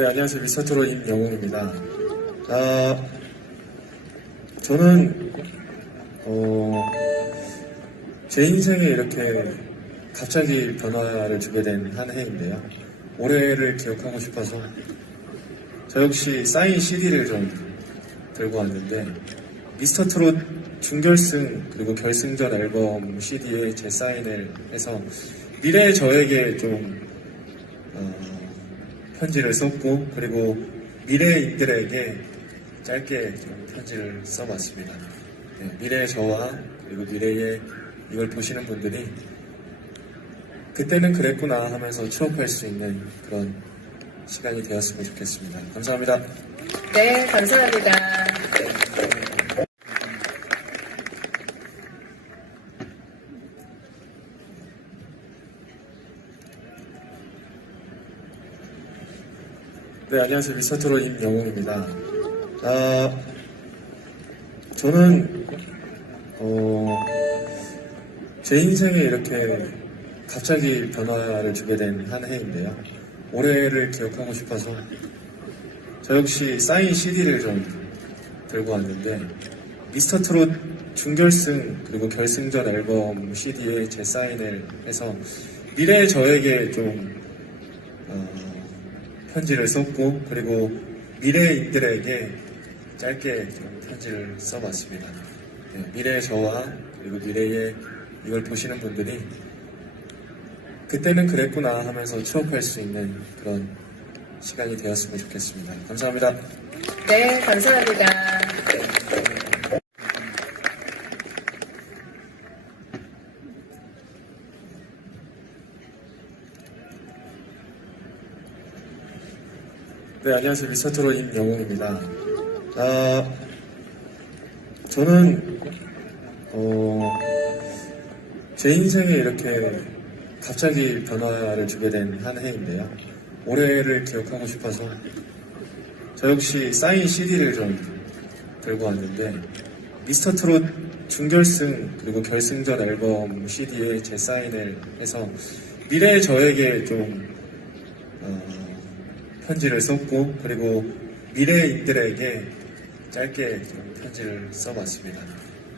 네, 안녕하세요. 미스터트로 임영웅입니다. 아, 저는, 어, 제 인생에 이렇게 갑자기 변화를 주게 된 한 해인데요. 올해를 기억하고 싶어서 저 역시 사인 CD를 좀 들고 왔는데 미스터트롯 준결승 그리고 결승전 앨범 CD에 제 사인을 해서 미래의 저에게 좀 어, 편지를 썼고 그리고 미래인들에게 짧게 좀 편지를 써봤습니다. 네, 미래의 저와 그리고 미래의 이걸 보시는 분들이 그때는 그랬구나 하면서 추억할 수 있는 그런 시간이 되었으면 좋겠습니다. 감사합니다. 네, 감사합니다. 네, 안녕하세요. 미스터트로 임영웅입니다. 아, 저는, 어, 제 인생에 이렇게 갑자기 변화를 주게 된 한 해인데요. 올해를 기억하고 싶어서 저 역시 사인 CD를 좀 들고 왔는데 미스터트롯 준결승 그리고 결승전 앨범 CD에 제 사인을 해서 미래의 저에게 좀 어, 편지를 썼고 그리고 미래인들에게 짧게 좀 편지를 써봤습니다. 네, 미래의 저와 그리고 미래의 이걸 보시는 분들이 그때는 그랬구나 하면서 추억할 수 있는 그런 시간이 되었으면 좋겠습니다. 감사합니다. 네, 감사합니다. 네, 안녕하세요. 미스터트로 임영웅입니다. 아, 저는, 어, 제 인생에 이렇게 갑자기 변화를 주게 된 한 해인데요. 올해를 기억하고 싶어서 저 역시 사인 CD를 좀 들고 왔는데 미스터트롯 준결승 그리고 결승전 앨범 CD에 제 사인을 해서 미래의 저에게 좀 어, 편지를 썼고 그리고 미래인들에게 짧게 좀 편지를 써봤습니다.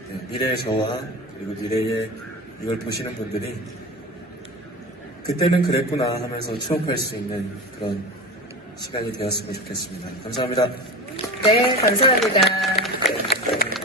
네, 미래의 저와 그리고 미래의 이걸 보시는 분들이 그때는 그랬구나 하면서 추억할 수 있는 그런 시간이 되었으면 좋겠습니다. 감사합니다. 네, 감사합니다.